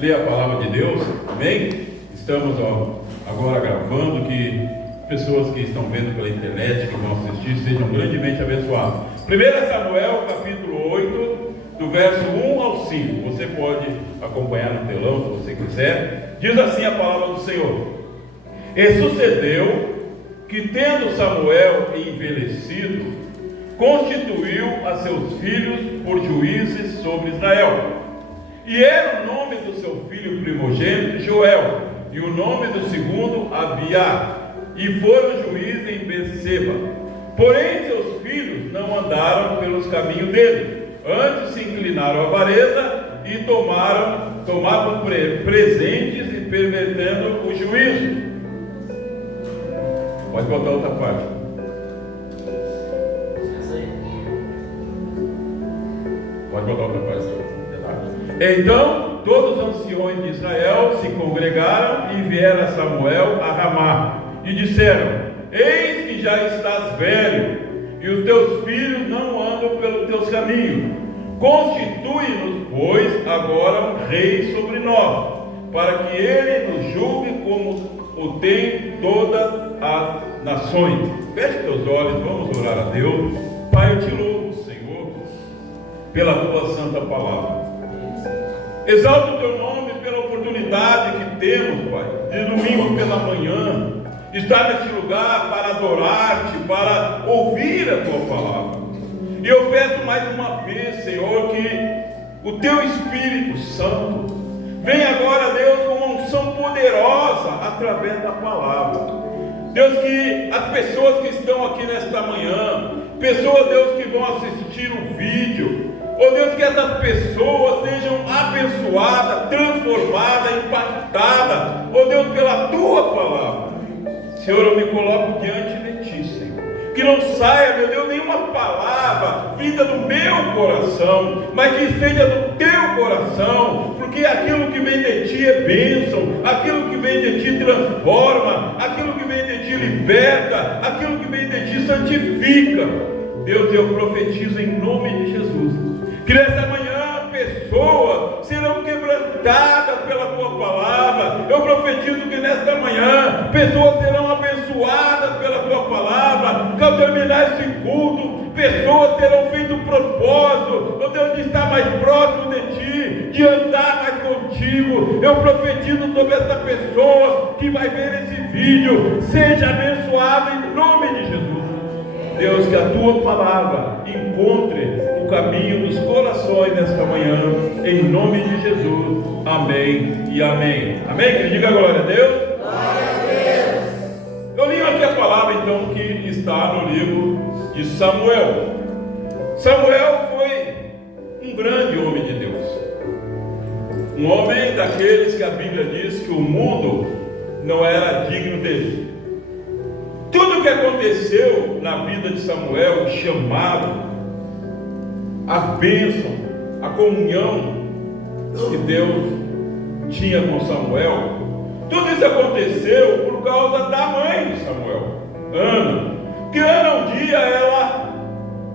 ler a palavra de Deus, amém? Estamos agora gravando, que pessoas que estão vendo pela internet, que vão assistir, sejam grandemente abençoados. 1 Samuel, capítulo 8, do verso 1 ao 5, você pode acompanhar no telão, se você quiser. Diz assim a palavra do Senhor: E sucedeu que, tendo Samuel envelhecido, constituiu a seus filhos por juízes sobre Israel. E era o nome do seu filho primogênito Joel, e o nome do segundo Abiá, e foram juízes em Beceba. Porém seus filhos não andaram pelos caminhos dele, antes se inclinaram à avareza e tomavam presentes e pervertendo o juízo. Pode botar outra parte. Pode botar outra parte. Então todos os anciões de Israel se congregaram e vieram a Samuel a Ramá e disseram: Eis que já estás velho, e os teus filhos não andam pelos teus caminhos. Constitui-nos, pois, agora um rei sobre nós, para que ele nos julgue como o tem todas as nações. Feche teus olhos, vamos orar a Deus. Pai, eu te louvo, Senhor, pela tua santa palavra. Exalto o teu nome pela oportunidade que temos, Pai, de domingo pela manhã, estar neste lugar para adorar-te, para ouvir a tua palavra. E eu peço mais uma vez, Senhor, que o teu Espírito Santo venha agora, Deus, com uma unção poderosa através da palavra. Deus, que as pessoas que estão aqui nesta manhã, pessoas, Deus, que vão assistir o vídeo, oh Deus, que essas pessoas sejam abençoadas, transformadas, impactadas, oh Deus, pela tua palavra. Senhor, eu me coloco diante de ti, Senhor. Que não saia, meu Deus, nenhuma palavra vinda do meu coração, mas que seja do teu coração, porque aquilo que vem de ti é bênção, aquilo que vem de ti transforma, aquilo que vem de ti liberta, aquilo que vem de ti santifica. Deus, eu profetizo em nome de Jesus, que nesta manhã pessoas serão quebrantadas pela tua palavra. Eu profetizo que nesta manhã pessoas serão abençoadas pela tua palavra. Que ao terminar esse culto, pessoas terão feito um propósito, oh Deus, de estar mais próximo de ti, de andar mais contigo. Eu profetizo sobre essa pessoa que vai ver esse vídeo, seja abençoada em nome de Jesus. Deus, que a tua palavra encontre o caminho dos corações nesta manhã, em nome de Jesus, amém e amém. Amém? Que diga glória a Deus. Glória a Deus. Eu li aqui a palavra então que está no livro de Samuel. Samuel foi um grande homem de Deus, um homem daqueles que a Bíblia diz que o mundo não era digno dele. Tudo o que aconteceu na vida de Samuel, o chamado, as bênçãos, a comunhão que Deus tinha com Samuel, tudo isso aconteceu por causa da mãe de Samuel, Ana. Que Ana um dia ela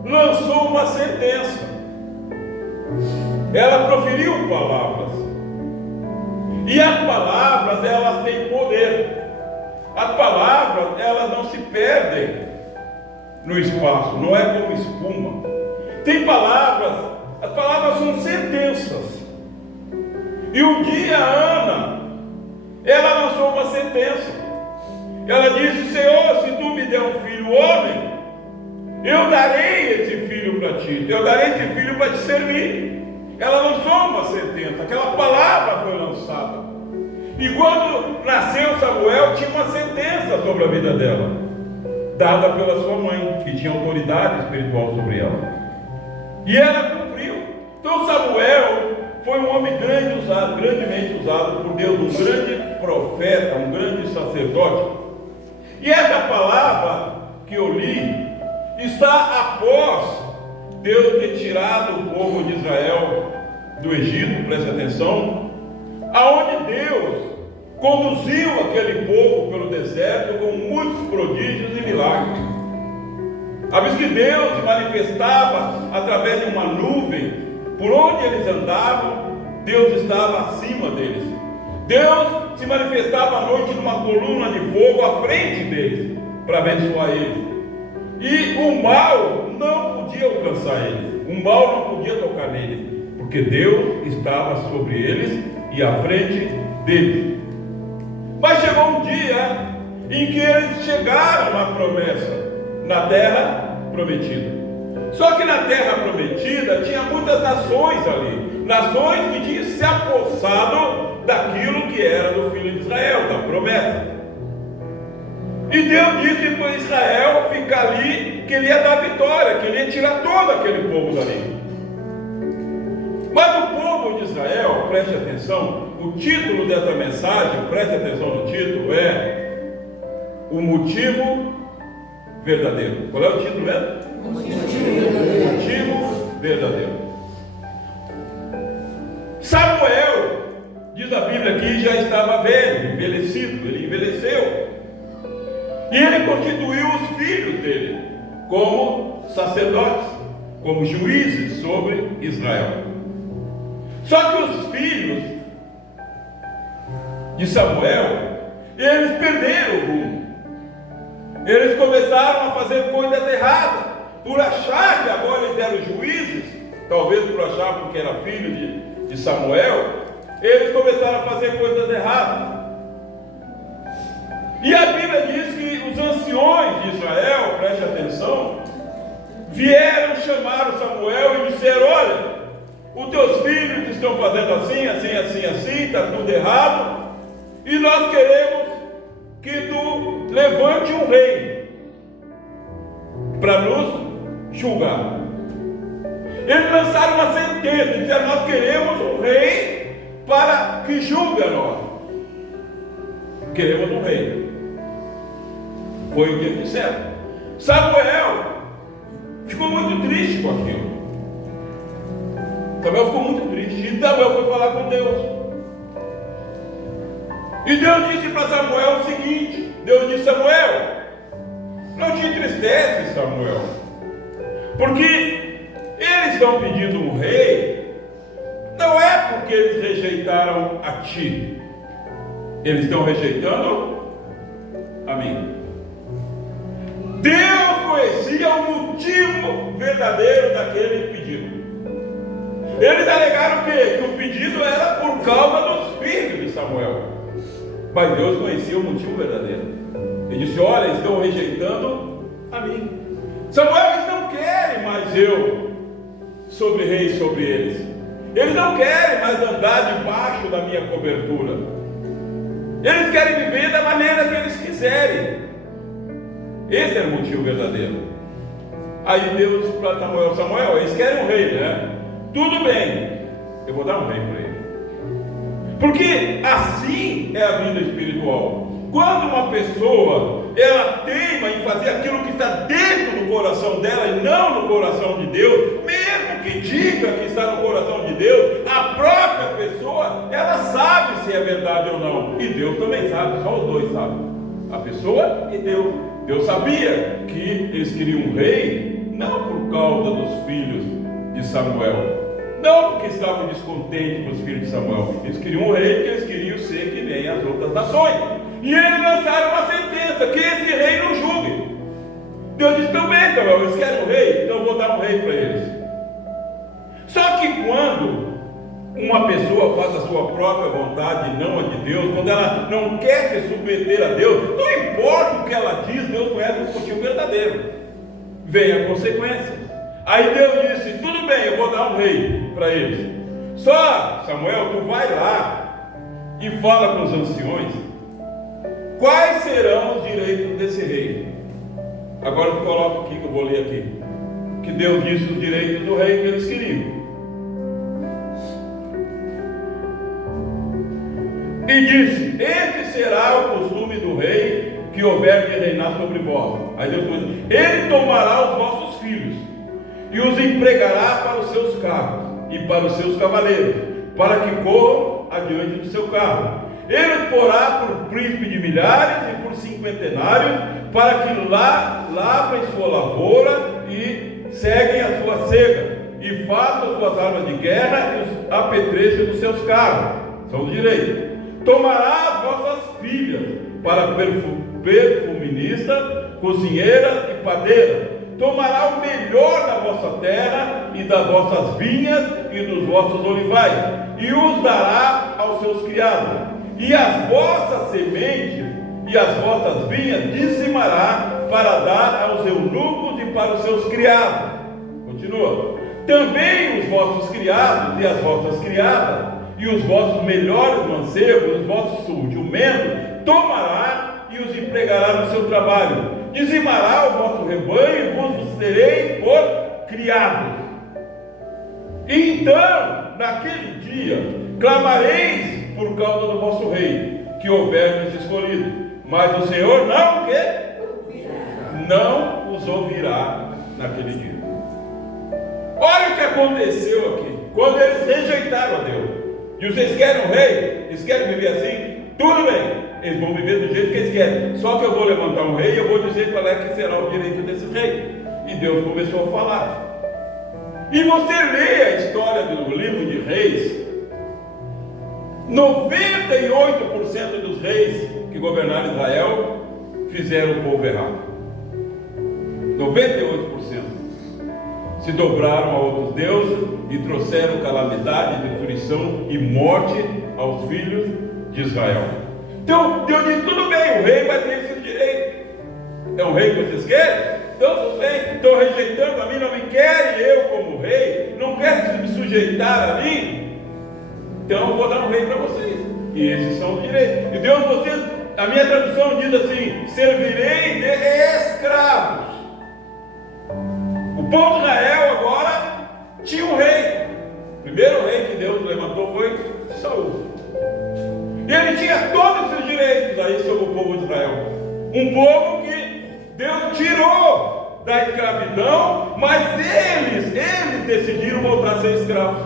lançou uma sentença, ela proferiu palavras, e as palavras elas têm poder. As palavras, elas não se perdem no espaço, não é como espuma. Tem palavras, as palavras são sentenças. E um dia Ana, ela lançou uma sentença. Ela disse: Senhor, se tu me der um filho homem, eu darei esse filho para ti, eu darei esse filho para te servir. Ela lançou uma sentença, aquela palavra foi lançada. E quando nasceu Samuel, tinha uma sentença sobre a vida dela, dada pela sua mãe, que tinha autoridade espiritual sobre ela. E ela cumpriu. Então Samuel foi um homem grandemente usado por Deus, um grande profeta, um grande sacerdote. E essa palavra que eu li está após Deus ter tirado o povo de Israel do Egito, preste atenção, aonde Deus conduziu aquele povo pelo deserto com muitos prodígios e milagres. A vez que Deus se manifestava através de uma nuvem, por onde eles andavam, Deus estava acima deles. Deus se manifestava à noite numa coluna de fogo à frente deles, para abençoar eles. E o mal não podia alcançar eles, o mal não podia tocar neles, porque Deus estava sobre eles e à frente deles. Mas chegou um dia em que eles chegaram à promessa, na terra prometida. Só que na terra prometida tinha muitas nações ali, nações que tinham se apossado daquilo que era do filho de Israel, da promessa. E Deus disse para Israel ficar ali, que ele ia dar vitória, que ele ia tirar todo aquele povo dali. Mas o povo de Israel, preste atenção, o título dessa mensagem, preste atenção no título, é o motivo verdadeiro. Qual é o título mesmo? O motivo verdadeiro. Samuel, diz a Bíblia aqui, já estava velho, envelhecido, ele envelheceu. E ele constituiu os filhos dele como sacerdotes, como juízes sobre Israel. Só que os filhos de Samuel, eles perderam o rumo. Eles começaram a fazer coisas erradas, por achar que agora eles eram juízes, talvez por achar porque era filho de Samuel, eles começaram a fazer coisas erradas. E a Bíblia diz que os anciões de Israel, preste atenção, vieram chamar o Samuel e disseram: olha, os teus filhos estão fazendo assim, assim, assim, assim, está tudo errado, e nós queremos que tu levante um rei para nos julgar. Eles lançaram uma sentença, disseram: nós queremos um rei para que julgue a nós. Queremos um rei. Foi o que eles disseram. Samuel ficou muito triste com aquilo. Samuel ficou muito triste. E Samuel foi falar com Deus. E Deus disse para Samuel o seguinte: Deus disse: Samuel, não te entristece, Samuel, porque eles estão pedindo um rei, não é porque eles rejeitaram a ti, eles estão rejeitando a mim. Deus conhecia o motivo verdadeiro daquele pedido. Eles alegaram o quê? Que o pedido era por causa dos filhos de Samuel. Mas Deus conhecia o motivo verdadeiro. Ele disse: olha, eles estão rejeitando a mim. Samuel, eles não querem mais eu sobre rei sobre eles. Eles não querem mais andar debaixo da minha cobertura. Eles querem viver da maneira que eles quiserem. Esse é o motivo verdadeiro. Aí Deus disse para Samuel: Samuel, eles querem um rei, né? Tudo bem, eu vou dar um rei para ele. Porque assim é a vida espiritual. Quando uma pessoa ela teima em fazer aquilo que está dentro do coração dela e não no coração de Deus, mesmo que diga que está no coração de Deus, a própria pessoa ela sabe se é verdade ou não. E Deus também sabe, só os dois sabem, a pessoa e Deus. Deus sabia que eles queriam um rei, não por causa dos filhos de Samuel, não porque estavam descontentes com os filhos de Samuel, eles queriam um rei porque eles queriam ser que nem as outras nações. E eles lançaram uma sentença, que esse rei não julgue. Deus disse: também, Samuel, eles querem um rei, então eu vou dar um rei para eles. Só que quando uma pessoa faz a sua própria vontade e não a de Deus, quando ela não quer se submeter a Deus, não importa o que ela diz, Deus conhece o motivo verdadeiro. Vem a consequência. Aí Deus disse: tudo bem, eu vou dar um rei para eles. Só, Samuel, tu vai lá e fala com os anciões quais serão os direitos desse rei. Agora tu coloca aqui, que eu vou ler aqui, que Deus disse os direitos do rei que eles queriam. E disse: este será o costume do rei que houver de reinar sobre vós. Aí Deus diz: ele tomará os vossos filhos e os empregará para os seus carros e para os seus cavaleiros, para que corram adiante do seu carro. Ele os porá por príncipe de milhares e por cinquentenários, para que lavrem sua lavoura e seguem a sua cega, e façam suas armas de guerra e os apetrechos dos seus carros. São os direitos. tomará as vossas filhas para perfuminista, cozinheiras e padeiras. Tomará o melhor da vossa terra e das vossas vinhas e dos vossos olivais, e os dará aos seus criados. E as vossas sementes e as vossas vinhas dizimará para dar aos eunucos e para os seus criados. Continua. Também os vossos criados e as vossas criadas, e os vossos melhores mancebos, os vossos jumentos, tomará e os empregará no seu trabalho. Dizimará o vosso rebanho e vos tereis por criados. Então, naquele dia, clamareis por causa do vosso rei, que houverdes escolhido. Mas o Senhor não os ouvirá naquele dia. Olha o que aconteceu aqui. Quando eles rejeitaram a Deus. E vocês querem um rei? Eles querem viver assim? Tudo bem. Eles vão viver do jeito que eles querem. Só que eu vou levantar um rei e eu vou dizer qual é que será o direito desse rei. E Deus começou a falar. E você lê a história do livro de Reis. 98% dos reis que governaram Israel fizeram o povo errar. 98% se dobraram a outros deuses e trouxeram calamidade, destruição e morte aos filhos de Israel. Então Deus diz: tudo bem, o rei vai ter esse direito. É um rei que vocês querem? Então tudo bem. Estão rejeitando a mim, não me querem eu como rei, não querem me sujeitar a mim. Então eu vou dar um rei para vocês. E esses são os direitos. E Deus, vocês, a minha tradução diz assim: servirei de escravos. O povo de Israel agora tinha um rei. O primeiro rei que Deus levantou foi Saul. E ele tinha todos os direitos aí sobre o povo de Israel. Um povo que Deus tirou da escravidão, mas eles decidiram voltar a ser escravos.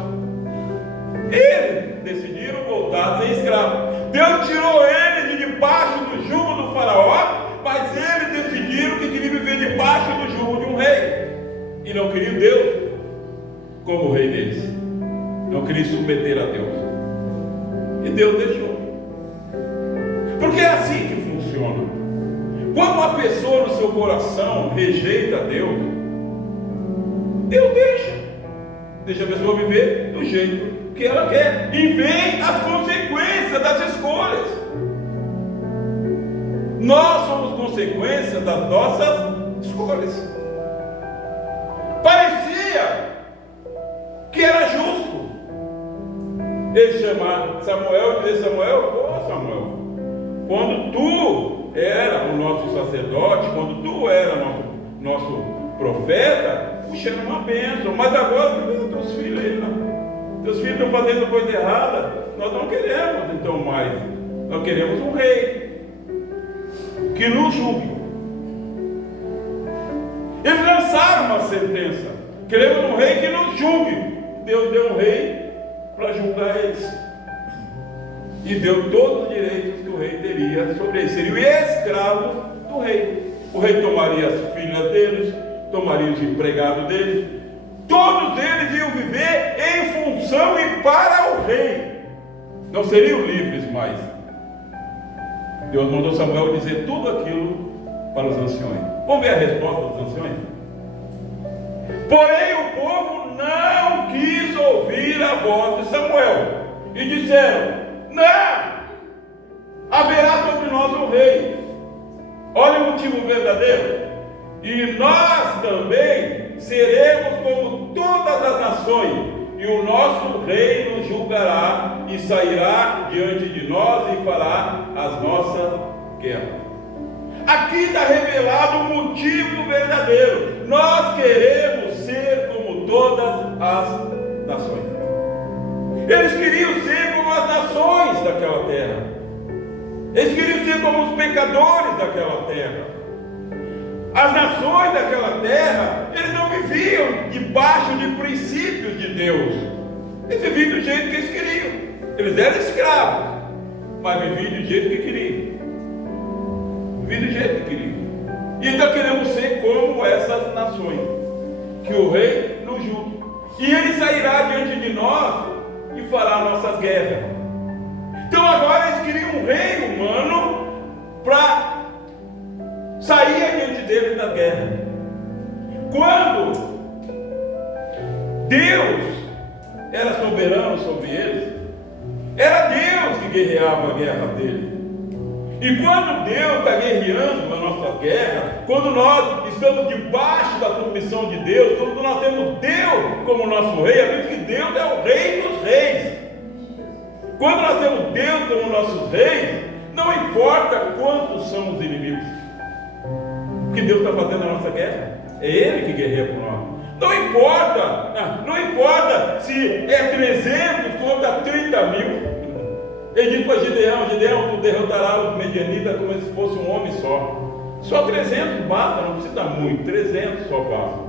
Eles decidiram voltar a ser escravos. Deus tirou eles de debaixo do jugo do faraó, mas eles decidiram que queriam viver debaixo do jugo de um rei. E não queriam Deus como rei deles. Não queriam submeter a Deus. E Deus deixou. Porque é assim que funciona. Quando uma pessoa no seu coração rejeita Deus, Deus deixa a pessoa viver do jeito que ela quer. E vem as consequências das escolhas. Nós somos consequência das nossas escolhas. Parecia que era justo ele chamar Samuel e dizer: Samuel, Samuel, quando tu era o nosso sacerdote, quando tu era nosso profeta, puxa, era uma bênção. Mas agora tu vê os teus filhos aí, não? Teus filhos estão fazendo coisa errada. Nós não queremos então mais. Nós queremos um rei que nos julgue. Eles lançaram uma sentença: queremos um rei que nos julgue. Deus deu um rei para julgar eles. E deu todos os direitos que o rei teria sobre eles. Seria o escravo do rei. O rei tomaria as filhas deles, tomaria os empregados deles. Todos eles iam viver em função e para o rei. Não seriam livres mais. Deus mandou Samuel dizer tudo aquilo para os anciões. Vamos ver a resposta dos anciões? Porém o povo não quis ouvir a voz de Samuel. E disseram: não, haverá sobre nós um rei. Olha o motivo verdadeiro. E nós também seremos como todas as nações, e o nosso rei nos julgará e sairá diante de nós e fará as nossas guerras. Aqui está revelado o motivo verdadeiro. Nós queremos ser como todas as nações. Eles queriam ser como as nações daquela terra. Eles queriam ser como os pecadores daquela terra. As nações daquela terra, eles não viviam debaixo de princípios de Deus. Eles viviam do jeito que eles queriam. Eles eram escravos, mas viviam do jeito que queriam. Viviam do jeito que queriam. E então queremos ser como essas nações, que o rei nos julgue. E ele sairá diante de nós e fará nossas guerras. Então agora eles queriam guerra. Quando Deus era soberano sobre eles, era Deus que guerreava a guerra dele. E quando Deus está guerreando na nossa guerra, quando nós estamos debaixo da submissão de Deus, quando nós temos Deus como nosso rei, a Bíblia diz que Deus é o rei dos reis. Quando nós temos Deus como nossos reis, não importa quantos são os inimigos, porque Deus está fazendo a nossa guerra, é Ele que guerreia por nós. Não importa se é 300 contra 30 mil. Ele diz para Gideão: Gideão, tu derrotarás os medianitas como se fosse um homem só. Só 300 basta, não precisa muito, 300 só basta.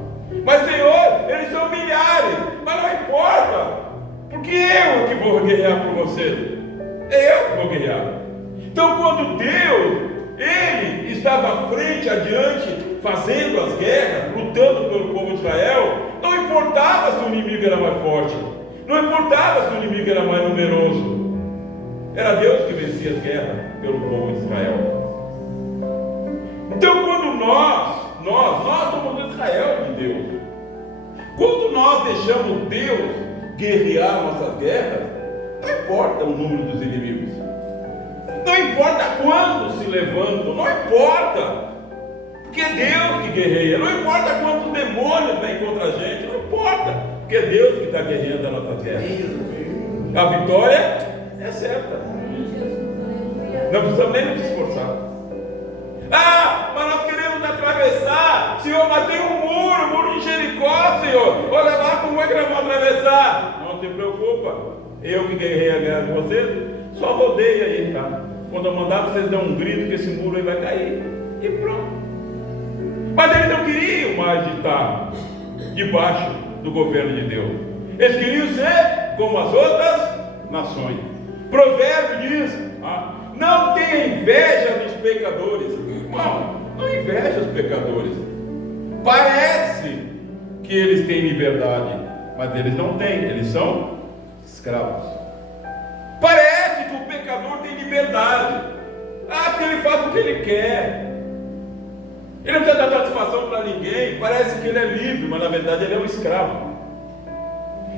Mas Senhor, eles são milhares, mas não importa, porque eu que vou guerrear por você. É eu que vou guerrear. Então quando Deus, Ele estava à frente, adiante, fazendo as guerras, lutando pelo povo de Israel, não importava se o inimigo era mais forte, não importava se o inimigo era mais numeroso. Era Deus que vencia as guerras pelo povo de Israel. Então quando nós somos Israel de Deus, quando nós deixamos Deus guerrear nossas guerras, não importa o número dos inimigos, não importa quantos se levantam, não importa, porque é Deus que guerreia, não importa quantos demônios vêm contra a gente, não importa, porque é Deus que está guerreando as nossas guerras. A vitória é certa. Não precisamos nem nos esforçar. Ah, mas nós queremos atravessar. Senhor, mas tem um muro de Jericó, Senhor. Olha lá como é que nós vamos atravessar. Não se preocupa. Eu que guerrei a guerra de vocês, só rodeia aí, tá? Quando eu mandar vocês dar um grito que esse muro aí vai cair. E pronto. Mas eles não queriam mais estar debaixo do governo de Deus. Eles queriam ser como as outras nações. Provérbio diz: não tenha inveja dos pecadores. Não inveja os pecadores. Parece que eles têm liberdade, mas eles não têm, eles são escravos. Parece que o pecador tem liberdade, porque ele faz o que ele quer, ele não precisa dar satisfação para ninguém. Parece que ele é livre, mas na verdade ele é um escravo.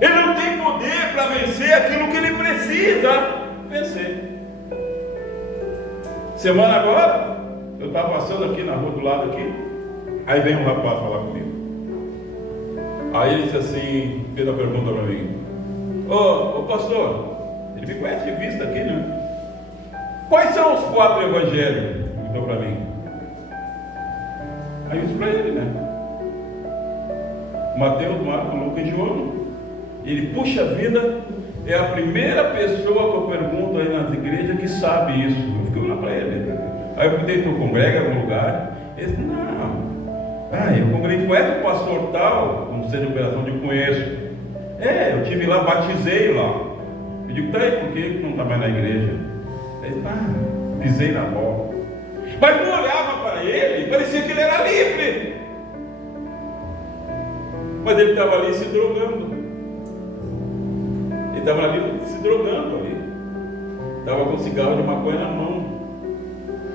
Ele não tem poder para vencer aquilo que ele precisa vencer. Semana agora, eu estava passando aqui na rua do lado aqui, aí vem um rapaz falar comigo. Aí ele disse assim, fez a pergunta para mim: ô pastor, ele me conhece de vista aqui, né? Quais são os 4 evangelhos? Perguntou para mim. Aí eu disse para ele, né? Mateus, Marcos, Lucas e João. Ele, puxa vida, é a primeira pessoa que eu pergunto aí nas igrejas que sabe isso. Eu fiquei olhando para ele. Aí eu perguntei: tu congrega em algum lugar? Ele disse: não. Eu congrego, conhece o pastor tal? Como seja de operação, eu conheço. Eu tive lá, batizei lá. Eu digo: tá aí, por que não está mais na igreja? Ele disse: pisei na bola. Mas quando eu olhava para ele, parecia que ele era livre. Mas ele estava ali se drogando. Ele estava ali se drogando ali. Estava com um cigarro de maconha na mão.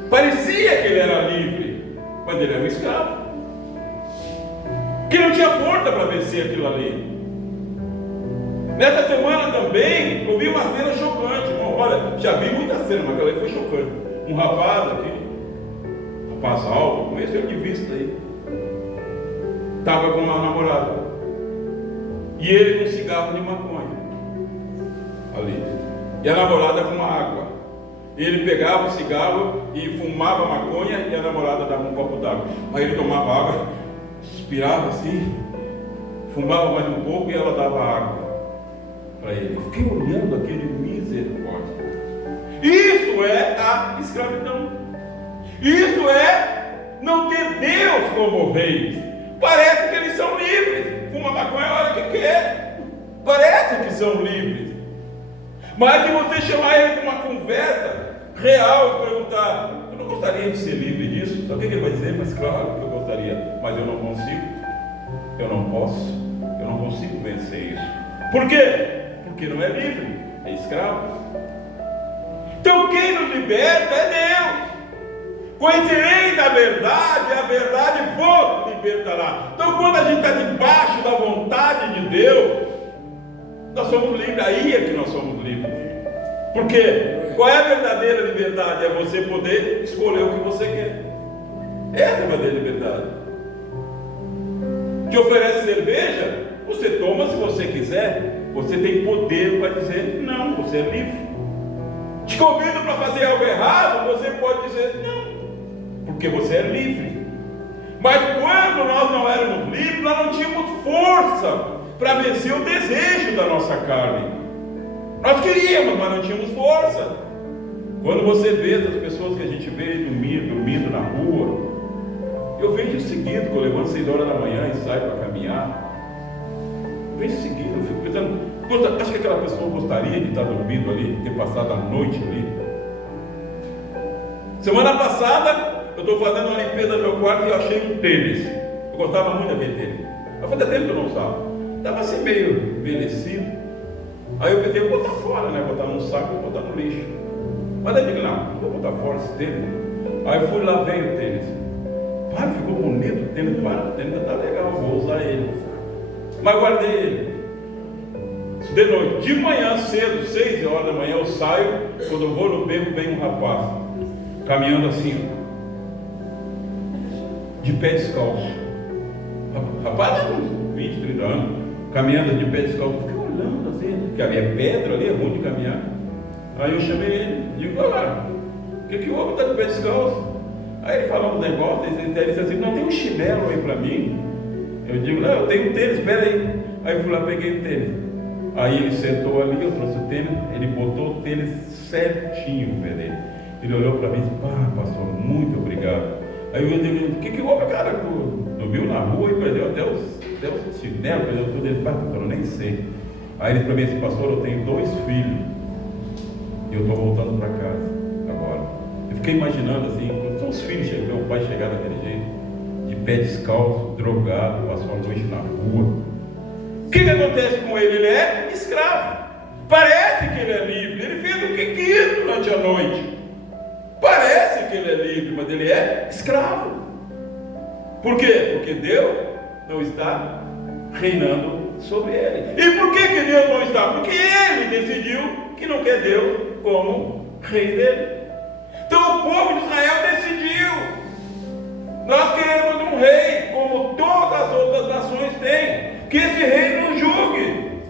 Parecia que ele era livre, mas ele era um escravo. Que não tinha força para vencer aquilo ali. Nessa semana também, eu vi uma cena chocante. Olha, já vi muita cena, mas aquela aí foi chocante. Um rapaz aqui, rapaz alto, conheço ele de vista aí. Estava com uma namorada. E ele com um cigarro de maconha. Ali. E a namorada com uma água. E ele pegava o cigarro e fumava maconha, e a namorada dava um copo d'água. Aí ele tomava água, suspirava assim, fumava mais um pouco e ela dava água para ele. Eu fiquei olhando aquele misericórdia. Isso é a escravidão. Isso é não ter Deus como rei. Parece que eles são livres. Fuma maconha a hora que quer. Parece que são livres. Mas se você chamar ele para uma conversa real e perguntar: eu não gostaria de ser livre disso? Sabe o que ele vai dizer? Mas claro que eu gostaria, mas eu não consigo. Eu não posso. Eu não consigo vencer isso. Por quê? Porque não é livre, é escravo. Então quem nos liberta é Deus. Conhecereis a verdade vos libertará. Então, quando a gente está debaixo da vontade de Deus, nós somos livres. Aí é que nós somos livres. Por quê? Qual é a verdadeira liberdade? É você poder escolher o que você quer. Essa é a verdadeira liberdade. Te oferece cerveja, você toma se você quiser. Você tem poder para dizer não, você é livre. Te convido para fazer algo errado, você pode dizer não, porque você é livre. Mas quando nós não éramos livres, nós não tínhamos força para vencer o desejo da nossa carne. Nós queríamos, mas não tínhamos força. Quando você vê as pessoas que a gente vê dormindo na rua, eu vejo seguido, que eu levanto 6 horas da manhã e saio para caminhar. Eu vejo seguido, eu fico pensando, acho que aquela pessoa gostaria de estar dormindo ali, ter passado a noite ali. Semana passada, eu estou fazendo uma limpeza no meu quarto e eu achei um tênis. Eu gostava muito daquele tênis. Mas fazia tempo que eu não usava. Estava assim meio envelhecido. Aí eu pensei, vou botar fora, né? Botar num saco e botar no lixo. Mas aí eu digo, não vou botar fora esse tênis. Aí eu fui lá, veio o tênis. Pai, ficou bonito o tênis. Pai, o tênis está legal, vou usar ele. Mas guardei ele. De noite, de manhã cedo, 6 horas da manhã, eu saio. Quando eu vou no beco, vem um rapaz caminhando assim, de pé descalço. Rapaz, uns 20, 30 anos, caminhando de pé descalço. Eu fiquei olhando assim, porque havia pedra ali, é ruim de caminhar. Aí eu chamei ele, digo, olha lá, o que o homem está de pé descalço? Aí ele falou um negócio, ele disse assim, não tem um chinelo aí para mim? Eu digo, não, eu tenho um tênis, espera aí. Aí eu fui lá, peguei o tênis. Aí ele sentou ali, eu trouxe o tênis, ele botou o tênis certinho no pé dele. Ele olhou para mim e disse, pastor, muito obrigado. Aí eu digo, o que houve, cara? Dormiu na rua e perdeu até os chinelos, perdeu tudo. Ele disse, pastor, eu nem sei. Aí ele disse para mim assim, pastor, eu tenho 2 filhos e eu estou voltando para casa agora. Eu fiquei imaginando assim, quando os filhos chegam, meu pai chegar daquele jeito, de pé descalço, drogado, passou a noite na rua. O que acontece com ele? Ele é escravo. Parece que ele é livre, ele fez o que quis durante a noite. Parece que ele é livre, mas ele é escravo. Por quê? Porque Deus não está reinando sobre ele. E por que Deus não está? Porque ele decidiu que não quer Deus como rei dele. Então o povo de Israel decidiu: nós queremos um rei como todas as outras nações têm, que esse rei nos julgue,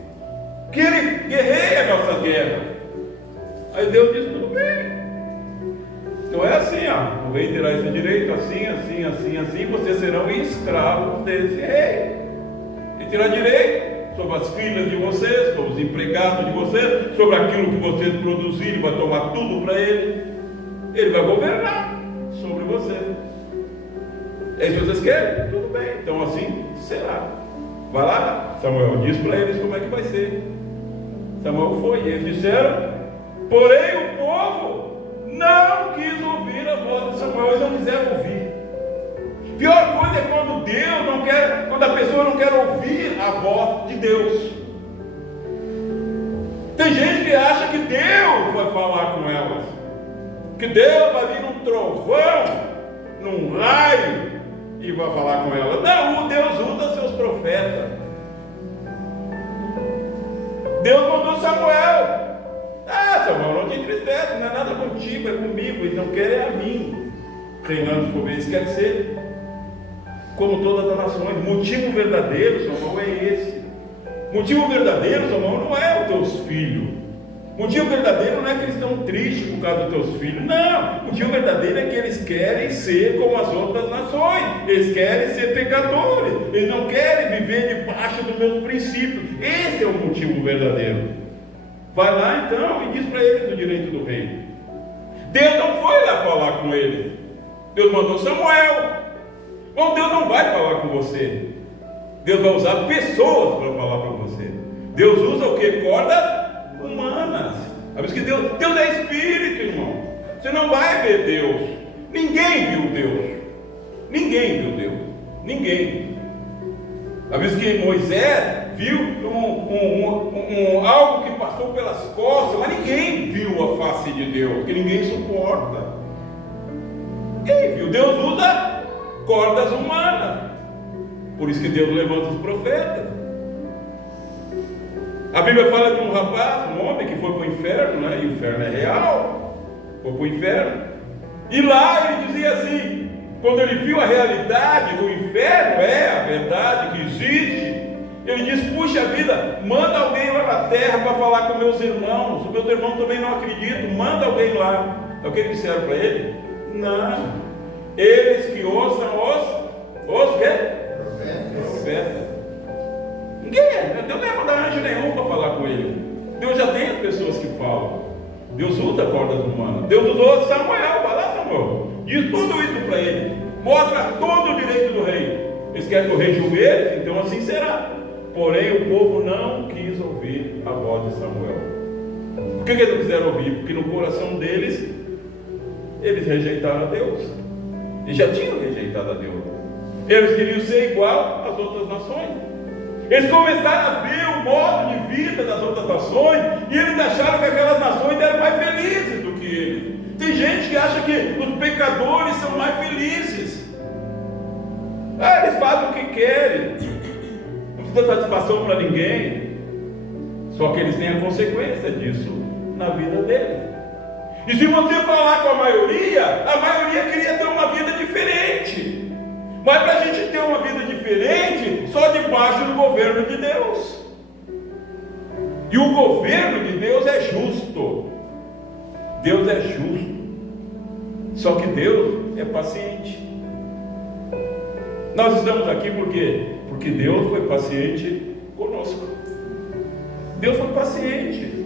que ele guerreie a nossa guerra. Aí Deus diz, tudo bem. Então é assim, o rei terá esse direito, assim, vocês serão escravos desse rei. Ele terá direito sobre as filhas de vocês, sobre os empregados de vocês, sobre aquilo que vocês produzirem, vai tomar tudo para ele. Ele vai governar sobre vocês. É isso que vocês querem? Tudo bem, então assim será. Vai lá, Samuel diz para eles como é que vai ser. Samuel foi, e eles disseram, porém o povo não quis ouvir a voz de Samuel, eles não quiseram ouvir. Pior coisa é quando Deus não quer, quando a pessoa não quer ouvir a voz de Deus. Tem gente que acha que Deus vai falar com elas, que Deus vai vir num trovão, num raio e vai falar com elas. Não, Deus usa seus profetas. Deus mandou Samuel. Samuel, não te entristece, não é nada contigo, é comigo. Eles não querem a mim reinando sobre eles, querem ser como todas as nações. Motivo verdadeiro, Samuel, é esse. Motivo verdadeiro, Samuel, não é os teus filhos. Motivo verdadeiro não é que eles estão tristes por causa dos teus filhos. Não, o motivo verdadeiro é que eles querem ser como as outras nações. Eles querem ser pecadores. Eles não querem viver debaixo dos meus princípios. Esse é o motivo verdadeiro. Vai lá então e diz para eles o direito do rei. Deus não foi lá falar com eles. Deus mandou Samuel. Bom, Deus não vai falar com você. Deus vai usar pessoas para falar para você. Deus usa o que? Cordas humanas. Por isso que Deus é espírito, irmão. Você não vai ver Deus. Ninguém viu Deus. Ninguém viu Deus. Ninguém. Por isso que Moisés viu algo que passou pelas costas, mas ninguém viu a face de Deus, que ninguém suporta. Ninguém viu. Deus usa cordas humanas. Por isso que Deus levanta os profetas. A Bíblia fala de um rapaz, um homem que foi para o inferno, né? E o inferno é real. Foi para o inferno. E lá ele dizia assim, quando ele viu a realidade do inferno, a verdade que existe, ele diz: puxa vida, manda alguém lá na terra para falar com meus irmãos. Os meus irmãos também não acreditam, manda alguém lá. É o que eles disseram para ele? Não, eles que ouçam os quê? Profetas. Ninguém Deus não ia mandar anjo nenhum para falar com ele. Deus já tem as pessoas que falam. Deus usa cordas humanas. Deus usou Samuel. Vai lá, Samuel, diz tudo isso para ele, mostra todo o direito do rei. Eles querem que o rei julgue eles, então assim será. Porém o povo não quis ouvir a voz de Samuel. Por que eles não quiseram ouvir? Porque no coração deles, eles rejeitaram a Deus. Eles já tinham rejeitado a Deus. Eles queriam ser igual às outras nações. Eles começaram a ver o modo de vida das outras nações, e eles acharam que aquelas nações eram mais felizes do que eles. Tem gente que acha que os pecadores são mais felizes. Eles fazem o que querem, não precisa satisfação para ninguém. Só que eles têm a consequência disso na vida deles. E se você falar com a maioria queria ter uma vida diferente. Mas para a gente ter uma vida diferente, só debaixo do governo de Deus. E o governo de Deus é justo. Deus é justo. Só que Deus é paciente. Nós estamos aqui por quê? Porque Deus foi paciente conosco. Deus foi paciente.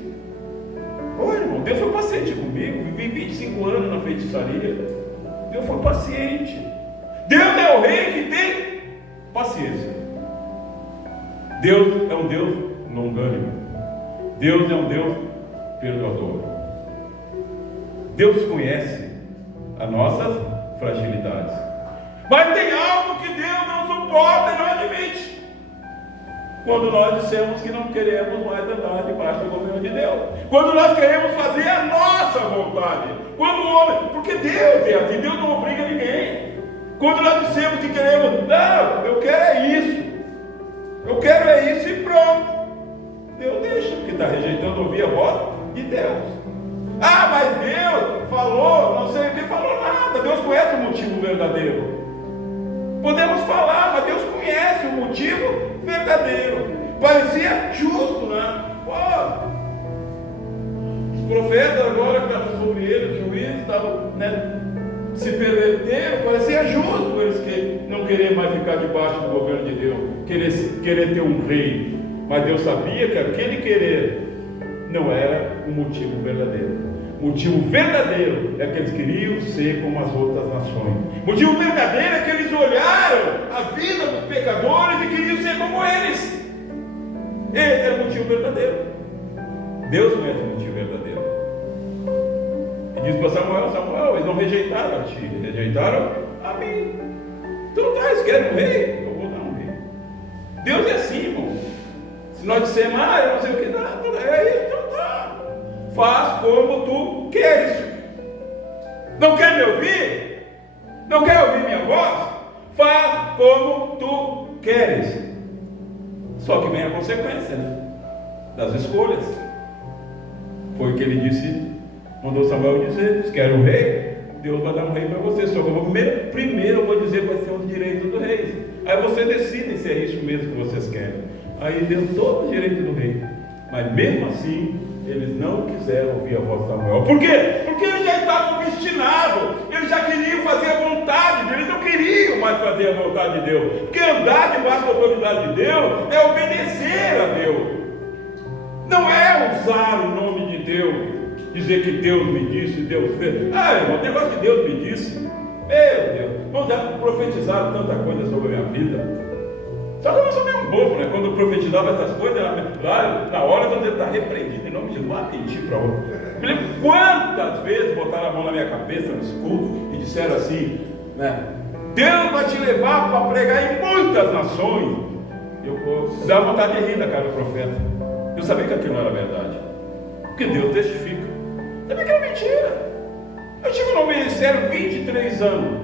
Ô irmão, Deus foi paciente comigo. Vivi 25 anos na feitiçaria. Deus foi paciente. Deus é o rei que tem paciência. Deus é um Deus longânimo. Deus é um Deus perdoador. Deus conhece as nossas fragilidades. Mas tem algo que Deus não suporta e não admite. Quando nós dissemos que não queremos mais andar debaixo do governo de Deus. Quando nós queremos fazer a nossa vontade. Quando o homem, porque Deus é assim, Deus não obriga ninguém. Quando nós dissemos que queremos, não, eu quero é isso. Eu quero é isso e pronto. Deus deixa, porque está rejeitando ouvir a voz de Deus. Ah, mas Deus falou, não sei o que, falou nada. Deus conhece o motivo verdadeiro. Podemos falar, mas Deus conhece o motivo verdadeiro. Parecia justo, né? Pô, os profetas agora que estavam sobre ele, os juízes estavam, né, se perverteram. Parecia justo eles que não querem mais ficar debaixo do governo de Deus, querer ter um rei. Mas Deus sabia que aquele querer não era o motivo verdadeiro. O motivo verdadeiro é que eles queriam ser como as outras nações. O motivo verdadeiro é que eles olharam a vida dos pecadores e queriam ser como eles. Esse é o motivo verdadeiro. Deus conhece o motivo verdadeiro. E diz para Samuel, eles não rejeitaram a ti, eles rejeitaram a mim. Então tá, eles querem um rei, eu vou dar um rei. Deus é assim, irmão. Se nós dissermos, eu não sei o que, não, é isso, então tá. Faz como tu queres. Não quer me ouvir? Não quer ouvir minha voz? Faz como tu queres. Só que vem a consequência, né, das escolhas. Foi o que ele disse, mandou Samuel dizer: se quer um rei, Deus vai dar um rei para você. Só que primeiro eu vou dizer quais são os direitos do rei. Aí você decide se é isso mesmo que vocês querem. Aí deu todo o direito do rei. Mas mesmo assim, eles não quiseram ouvir a voz de Samuel. Por quê? Porque eles já estavam obstinados. Eles já queriam fazer a vontade de Deus. Eles não queriam mais fazer a vontade de Deus. Porque andar debaixo da autoridade de Deus é obedecer a Deus. Não é usar o nome de Deus, dizer que Deus me disse, Deus fez. Irmão, o negócio que Deus me disse, meu Deus, não dá para profetizar tanta coisa sobre a minha vida. Só que eu não sou meio bobo, né? Quando eu profetizava essas coisas, lá na hora eu devo estar repreendido em nome de Jesus, não vá mentir para outro. Me lembro quantas vezes botaram a mão na minha cabeça nos cultos e disseram assim, né? Deus vai te levar para pregar em muitas nações. Eu dava vontade de rir da cara do profeta. Eu sabia que aquilo não era verdade. Porque Deus testifica. Sabia que era mentira. Eu tive no ministério fizeram 23 anos,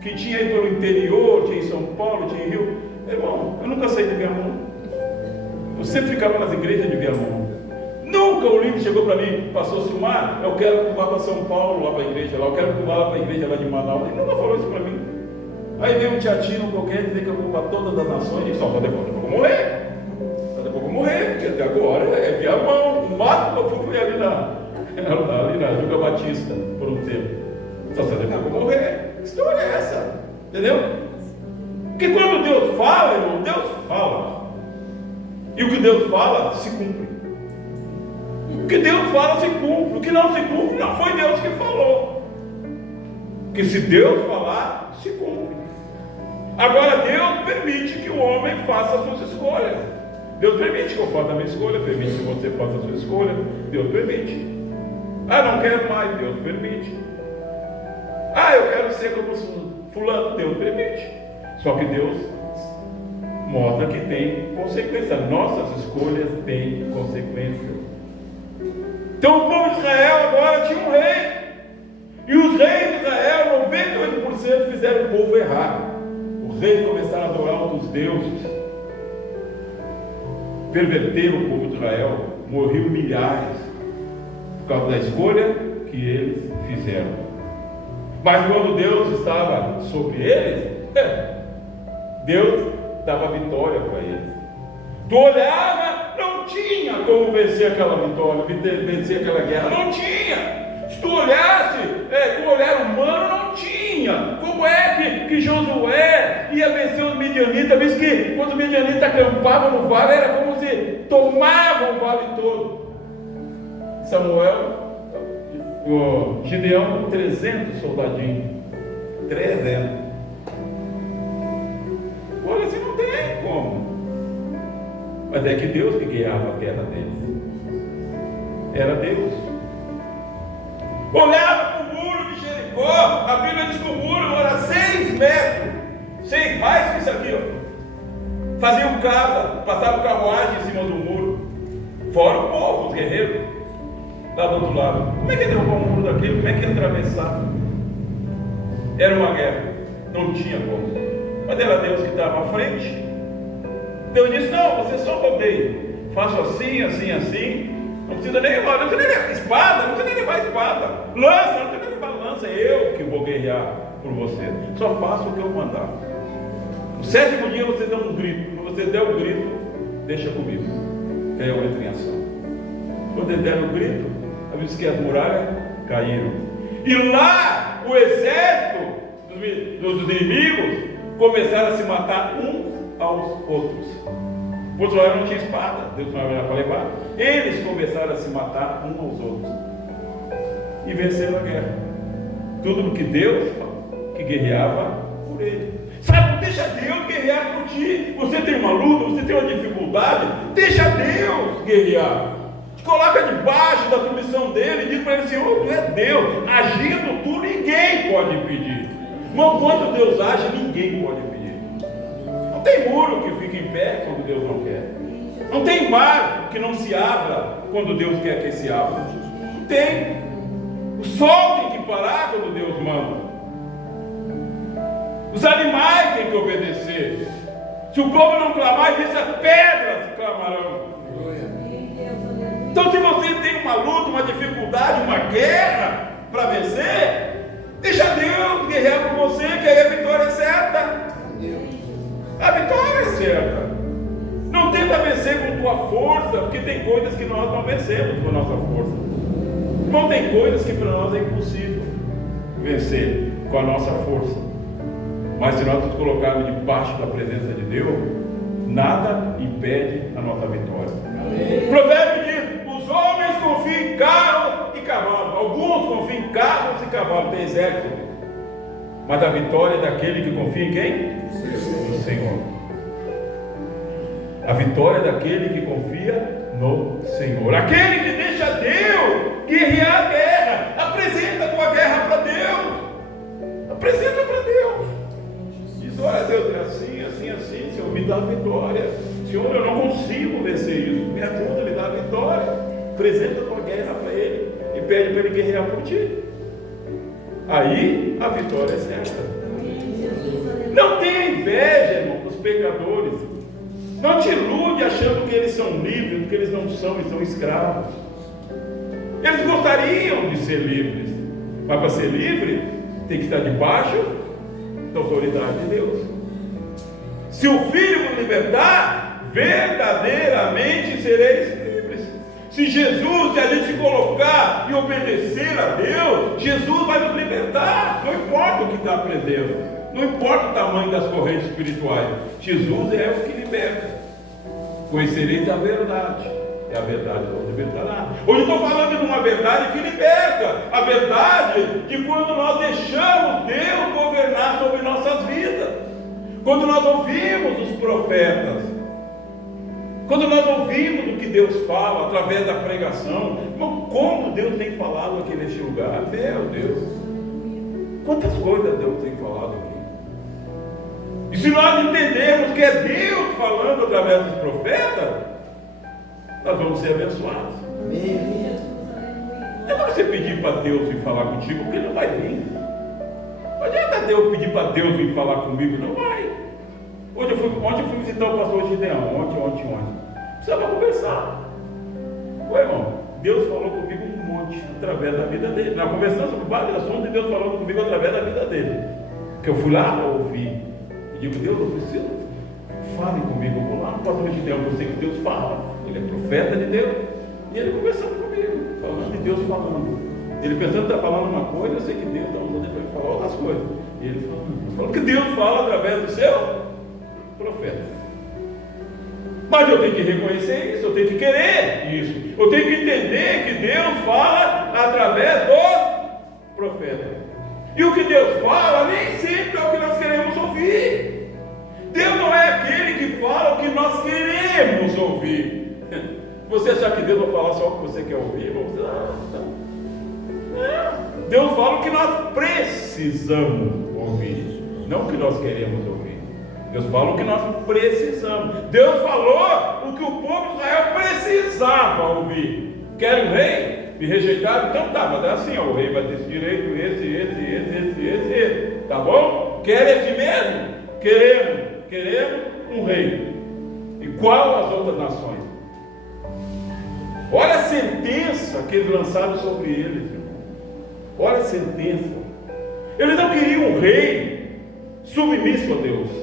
que tinha aí pelo interior, tinha em São Paulo, tinha em Rio. Irmão, eu nunca saí de Viamão. Eu sempre ficava nas igrejas de Viamão. Nunca o líder chegou para mim, pastor Silmar, eu quero que tu vá para São Paulo, lá para a igreja lá, eu quero que tu vá lá para a igreja lá de Manaus. Ele nunca falou isso para mim. Aí veio um teatino qualquer dizer que eu vou para todas as nações, e só depois eu vou morrer. Só depois eu vou morrer, porque até agora é Viamão. O máximo que eu fui ali na Juga Batista, por um tempo. Só depois eu vou morrer. Que história é essa? Entendeu? Porque quando Deus fala, irmão, Deus fala. E o que Deus fala, se cumpre. O que Deus fala, se cumpre. O que não se cumpre, não foi Deus que falou. Porque se Deus falar, se cumpre. Agora Deus permite que o homem faça as suas escolhas. Deus permite que eu faça a minha escolha, permite que você faça a sua escolha. Deus permite. Ah, não quero mais, Deus permite. Ah, eu quero ser como fulano, Deus permite. Só que Deus mostra que tem consequência. Nossas escolhas têm consequência. Então o povo de Israel agora tinha um rei. E os reis de Israel, 98% fizeram o povo errar. Os reis começaram a adorar outros deuses. Perverteram o povo de Israel. Morriam milhares por causa da escolha que eles fizeram. Mas quando Deus estava sobre eles, Deus dava vitória para eles. Tu olhava, não tinha como vencer aquela vitória, vencer aquela guerra, não tinha. Se tu olhasse com o olhar humano, não tinha. Como é que Josué ia vencer os midianitas, visto que quando os midianitas acampavam no vale, era como se tomavam o vale todo. Gideão com 300 soldadinhos. 300. Olha, assim não tem como. Mas é que Deus que guiava a terra deles. Era Deus. Olhava para o muro de Jericó. A Bíblia diz que o muro era 6 metros. 6 mais que isso aqui, ó. Faziam casa, passavam carruagem em cima do muro. Fora o povo, os guerreiros. Lá do outro lado. Como é que derrubou o muro daquele? Como é que ia atravessar? Era uma guerra. Não tinha como. Mas era Deus que estava à frente. Deus disse: não, você só rodeia. Faço assim, assim, assim. Não precisa nem levar, não precisa nem levar espada, não precisa nem levar espada. Lança, não precisa nem levar lança. Eu que vou guerrear por você. Só faço o que eu mandar. No 7º dia você dá um grito. Quando você der o grito, deixa comigo. Que aí eu entro em ação. Quando eles deram o grito, a Bíblia diz que as muralhas caíram. E lá o exército dos inimigos começaram a se matar uns aos outros. O Israel não tinha espada, Deus não era para levar. Eles começaram a se matar uns aos outros e venceram a guerra. Tudo porque Deus que guerreava por ele. Sabe, deixa Deus guerrear por ti. Você tem uma luta, você tem uma dificuldade, deixa Deus guerrear. Te coloca debaixo da submissão dele e diz para ele: Senhor, tu é Deus. Agindo tu, ninguém pode impedir. Mas quando Deus age, ninguém pode impedir. Não tem muro que fique em pé quando Deus não quer. Não tem mar que não se abra quando Deus quer que se abra. Não tem. O sol tem que parar quando Deus manda. Os animais têm que obedecer. Se o povo não clamar, diz: as pedras clamarão. Então, se você tem uma luta, uma dificuldade, uma guerra para vencer, deixa Deus guerrear por você, que aí a vitória é certa. A vitória é certa. Não tenta vencer com tua força, porque tem coisas que nós não vencemos com a nossa força. Não tem coisas que para nós é impossível vencer com a nossa força. Mas se nós nos colocarmos debaixo da presença de Deus, nada impede a nossa vitória. O provérbio diz: os homens confiam em carro e cavalo. Alguns confiam em carros e cavalos, tem exército. Mas a vitória é daquele que confia em quem? No Senhor. A vitória é daquele que confia no Senhor. Aquele que deixa Deus guerrear a guerra. Apresenta a tua guerra para Deus. Apresenta para Deus. Diz: olha, Deus, é assim, assim, assim. Senhor, me dá a vitória. Senhor, eu não consigo vencer isso. Me ajuda, me dá a vitória. Apresenta a tua guerra para Ele e pede para Ele guerrear por ti. Aí a vitória é certa. Não tenha inveja, irmão, dos pecadores. Não te ilude achando que eles são livres, porque eles não são, eles são escravos. Eles gostariam de ser livres, mas para ser livre tem que estar debaixo da autoridade de Deus. Se o Filho vos libertar, verdadeiramente sereis livres. Se Jesus, se a gente se colocar e obedecer a Deus, Jesus vai nos libertar. Não importa o que está aprendendo, não importa o tamanho das correntes espirituais, Jesus é o que liberta. Conhecereis a verdade, e a verdade vos libertará. Hoje estou falando de uma verdade que liberta, a verdade de quando nós deixamos Deus governar sobre nossas vidas. Quando nós ouvimos os profetas, quando nós ouvimos o que Deus fala através da pregação, como Deus tem falado aqui neste lugar, meu Deus, quantas coisas Deus tem falado aqui. E se nós entendermos que é Deus falando através dos profetas, nós vamos ser abençoados. Não é você pedir para Deus vir falar contigo, porque Ele não vai vir. Não adianta Deus pedir para Deus vir falar comigo, não vai. Ontem eu fui visitar o pastor Gideão, ontem. Precisava conversar. Ué, irmão, Deus falou comigo um monte através da vida dele. Nós conversamos sobre vários assuntos e Deus falou comigo através da vida dele. Que eu fui lá ouvir. E digo, Deus, eu preciso. Fale comigo. Eu vou lá no pastor Gideão, eu sei que Deus fala. Ele é profeta de Deus. E ele conversando comigo, falando de Deus falando. Ele pensando que está falando uma coisa, eu sei que Deus está usando ele para falar outras coisas. E ele falando que Deus fala através do seu profeta. Mas eu tenho que reconhecer isso, eu tenho que querer isso, eu tenho que entender que Deus fala através dos profetas. E o que Deus fala nem sempre é o que nós queremos ouvir. Deus não é aquele que fala o que nós queremos ouvir. Você achar que Deus vai falar só o que você quer ouvir? Você, não. Deus fala o que nós precisamos ouvir, não o que nós queremos ouvir. Deus fala o que nós precisamos. Deus falou o que o povo de Israel precisava ouvir. Querem um rei? Me rejeitaram? Então tá, mas é assim, ó, o rei vai ter esse direito, esse. Tá bom? Querem esse mesmo? Queremos um rei. Igual às outras nações. Olha a sentença que eles lançaram sobre eles, irmão. Olha a sentença. Eles não queriam um rei submisso a Deus.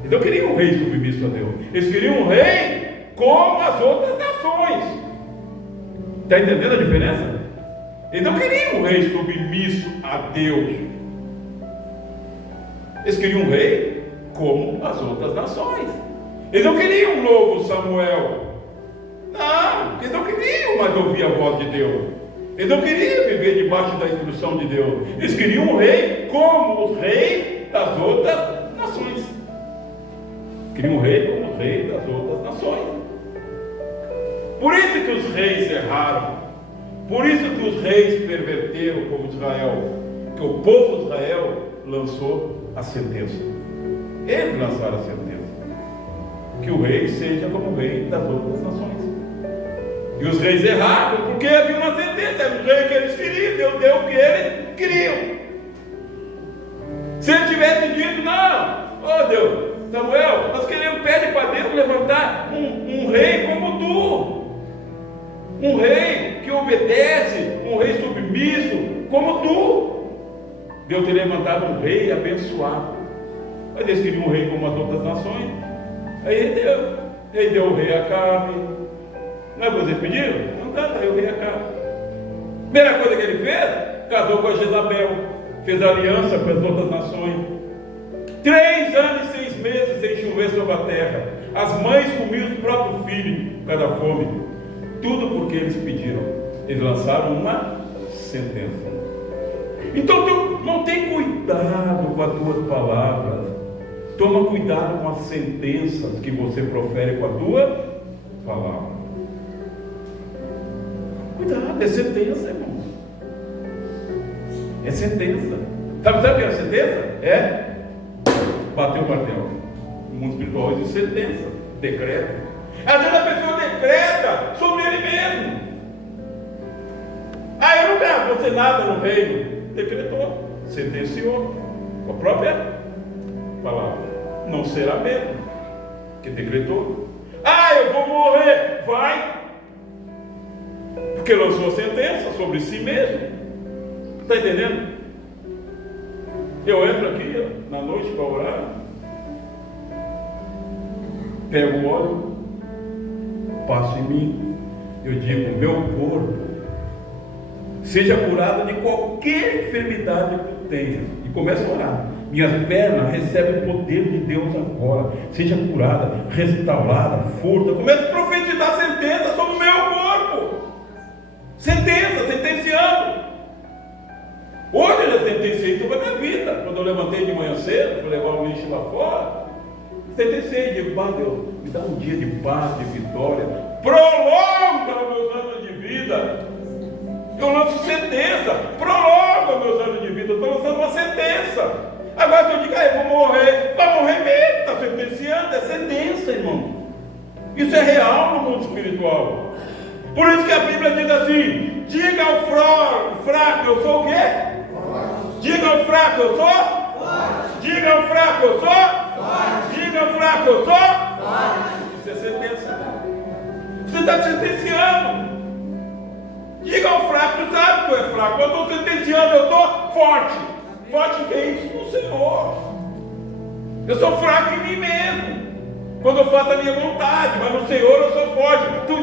Eles não queriam um rei submisso a Deus. Eles queriam um rei como as outras nações. Está entendendo a diferença? Eles não queriam um rei submisso a Deus. Eles queriam um rei como as outras nações. Eles não queriam um novo Samuel. Não, eles não queriam mais ouvir a voz de Deus. Eles não queriam viver debaixo da instrução de Deus. Eles queriam um rei como os reis das outras nações. Queriam um rei como os reis das outras nações. Por isso que os reis erraram. Por isso que os reis perverteram como Israel. Que o povo de Israel lançou a sentença. Eles lançaram a sentença. Que o rei seja como o rei das outras nações. E os reis erraram, porque havia uma sentença, era o rei que eles queriam, Deus deu o que eles queriam. Se ele tivesse dito, não, Deus, Samuel, nós queremos, pede para Deus levantar um rei como tu, um rei que obedece, um rei submisso, como tu. Deus teria levantado um rei abençoado. Mas eles queriam um rei como as outras nações. Aí ele deu o rei Acabe. Não é que vocês pediram? Não dá, aí o rei Acabe. Primeira coisa que ele fez, casou com a Jezabel, fez aliança com as outras nações. 3 anos e 6 meses sem chover sobre a terra. As mães comiam os próprios filhos por causa da fome. Tudo porque eles pediram. Eles lançaram uma sentença. Então não tem cuidado com as tuas palavras. Toma cuidado com as sentenças que você profere com a tua palavra. Cuidado, é sentença, irmão. É sentença. Sabe o que é a sentença? É bater o martelo. O mundo espiritual diz sentença, decreto. Às vezes a pessoa decreta sobre ele mesmo. Eu nunca vou ser nada no reino. Decretou, sentenciou, com a própria palavra. Não será mesmo, que decretou. Eu vou morrer. Vai, porque lançou a sentença sobre si mesmo. Está entendendo? Eu entro aqui na noite para orar, pego o óleo, passo em mim, eu digo: meu corpo seja curado de qualquer enfermidade que tu tenha. E começo a orar. Minhas pernas recebem o poder de Deus agora. Seja curada, restaurada, força. Começo a profetizar sentença sobre o meu corpo. Sentença, sentenciando. Hoje eu já sentenciei sobre a minha vida. Quando eu levantei de manhã cedo, fui levar o lixo lá fora, sentenciei, digo: Deus, me dá um dia de paz, de vitória. Prolonga os meus anos de vida. Eu lanço sentença. Prolonga os meus anos de vida. Eu estou lançando uma sentença. Agora se eu digo: eu vou morrer, vai morrer mesmo. Está sentenciando, é sentença, irmão. Isso é real no mundo espiritual. Por isso que a Bíblia diz assim: diga ao fraco, eu sou o quê? Forte. Diga ao fraco, eu sou? Forte. Diga ao fraco, eu sou? Forte. Diga ao fraco, eu sou? Forte. Isso é sentença. Você está sentenciando. Diga ao fraco: tu sabe que tu é fraco. Eu estou sentenciando, eu estou forte. Forte que é isso no Senhor. Eu sou fraco em mim mesmo, quando eu faço a minha vontade, mas no Senhor eu sou forte. Tu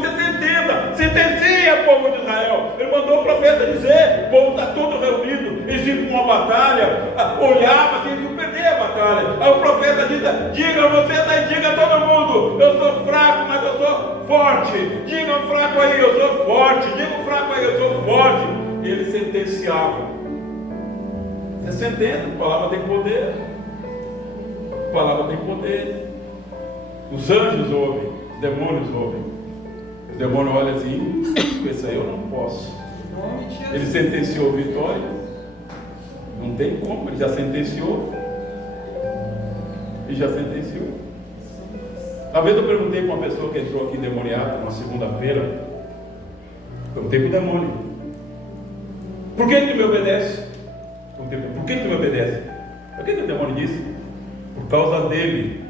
sentencia, povo de Israel. Ele mandou o profeta dizer: o povo está todo reunido, eles iam para uma batalha, olhava assim, eles iam perder a batalha. Aí o profeta diz: diga vocês aí, diga a todo mundo: eu sou fraco, mas eu sou forte. Diga o fraco aí, eu sou forte. Diga o fraco aí, eu sou forte. E ele sentenciava. É sentença, a palavra tem poder. A palavra tem poder. Os anjos ouvem, os demônios ouvem. Os demônios olham assim: isso aí eu não posso. Ele sentenciou vitória. Não tem como, ele já sentenciou. E já sentenciou. Uma vez eu perguntei para uma pessoa que entrou aqui endemoniada, uma segunda-feira. Perguntei para o demônio: por que tu me obedece? Por que tu me obedece? O que o demônio disse? Por causa dele.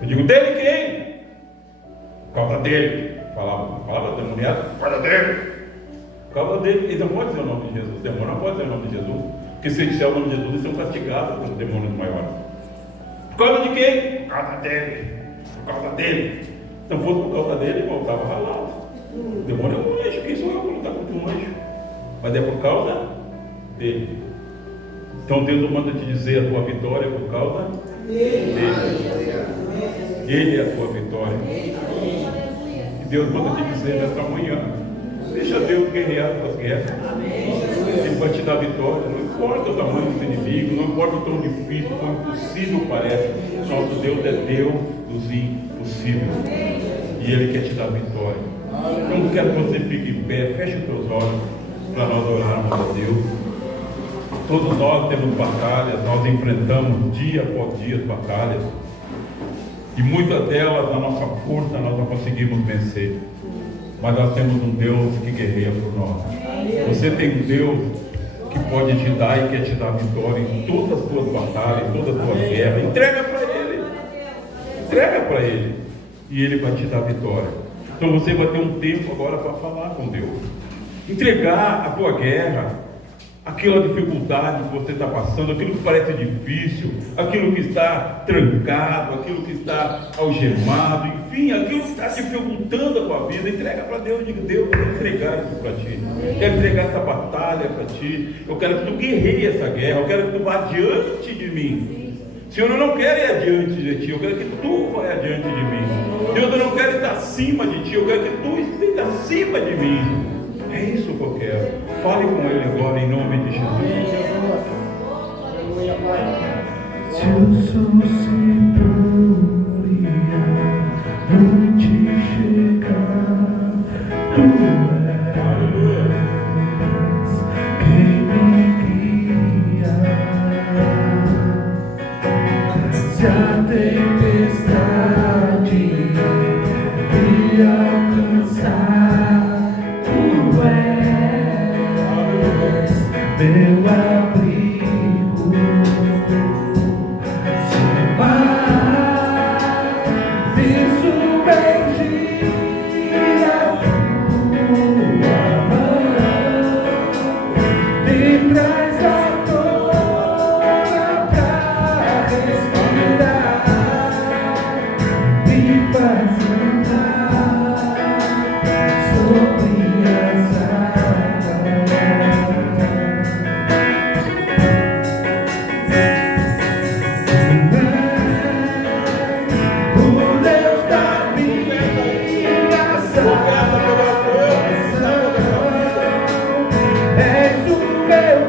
Eu digo: dele quem? Por causa dele. Falava demoniado, por causa dele. Por causa dele. Eles não podem dizer o nome de Jesus. O demônio não pode dizer o nome de Jesus. Porque se disser o nome de Jesus, eles são castigados pelos demônios maiores. Por causa de quem? Por causa dele. Por causa dele. Se não fosse por causa dele, irmão, eu estava ralado. O demônio é um anjo. Quem sou eu para lutar contra um anjo? Mas é por causa dele. Então Deus não manda te dizer a tua vitória por causa dele. Ele é a tua vitória. E Deus manda te dizer nesta manhã: deixa Deus guerrear as tuas guerras. Ele vai te dar vitória. Não importa o tamanho do inimigo, não importa o tão difícil, o tão impossível parece. Nosso Deus é Deus dos impossíveis. E Ele quer te dar vitória. Então quero que você fique em pé, feche os teus olhos para nós orarmos a Deus. Todos nós temos batalhas, nós enfrentamos dia após dia as batalhas. E muitas delas, na nossa força, nós não conseguimos vencer. Mas nós temos um Deus que guerreia por nós. Você tem um Deus que pode te dar e quer te dar vitória em todas as tuas batalhas, em todas as tuas guerras. Entrega para Ele. Entrega para Ele. E Ele vai te dar vitória. Então você vai ter um tempo agora para falar com Deus. Entregar a tua guerra, aquela dificuldade que você está passando, aquilo que parece difícil, aquilo que está trancado, aquilo que está algemado, enfim, aquilo que está dificultando a tua vida. Entrega para Deus. Diga: Deus, eu quero entregar isso para ti, quero entregar essa batalha para ti, eu quero que tu guerreie essa guerra, eu quero que tu vá adiante de mim. Senhor, eu não quero ir adiante de ti, eu quero que tu vá adiante de mim. Deus, eu não quero estar acima de ti, eu quero que tu esteja acima de mim. É isso que eu quero. Fale com Ele agora em nome de Jesus. Se eu sou sempre antes de chegar, tu és quem me guia. Se a tempestade me alcançar, tu és meu abrigo, se mais isso bendiga a sua mão, me traz a tona pra respirar, me faz andar sobre as águas. O Deus da minha salvação, és o meu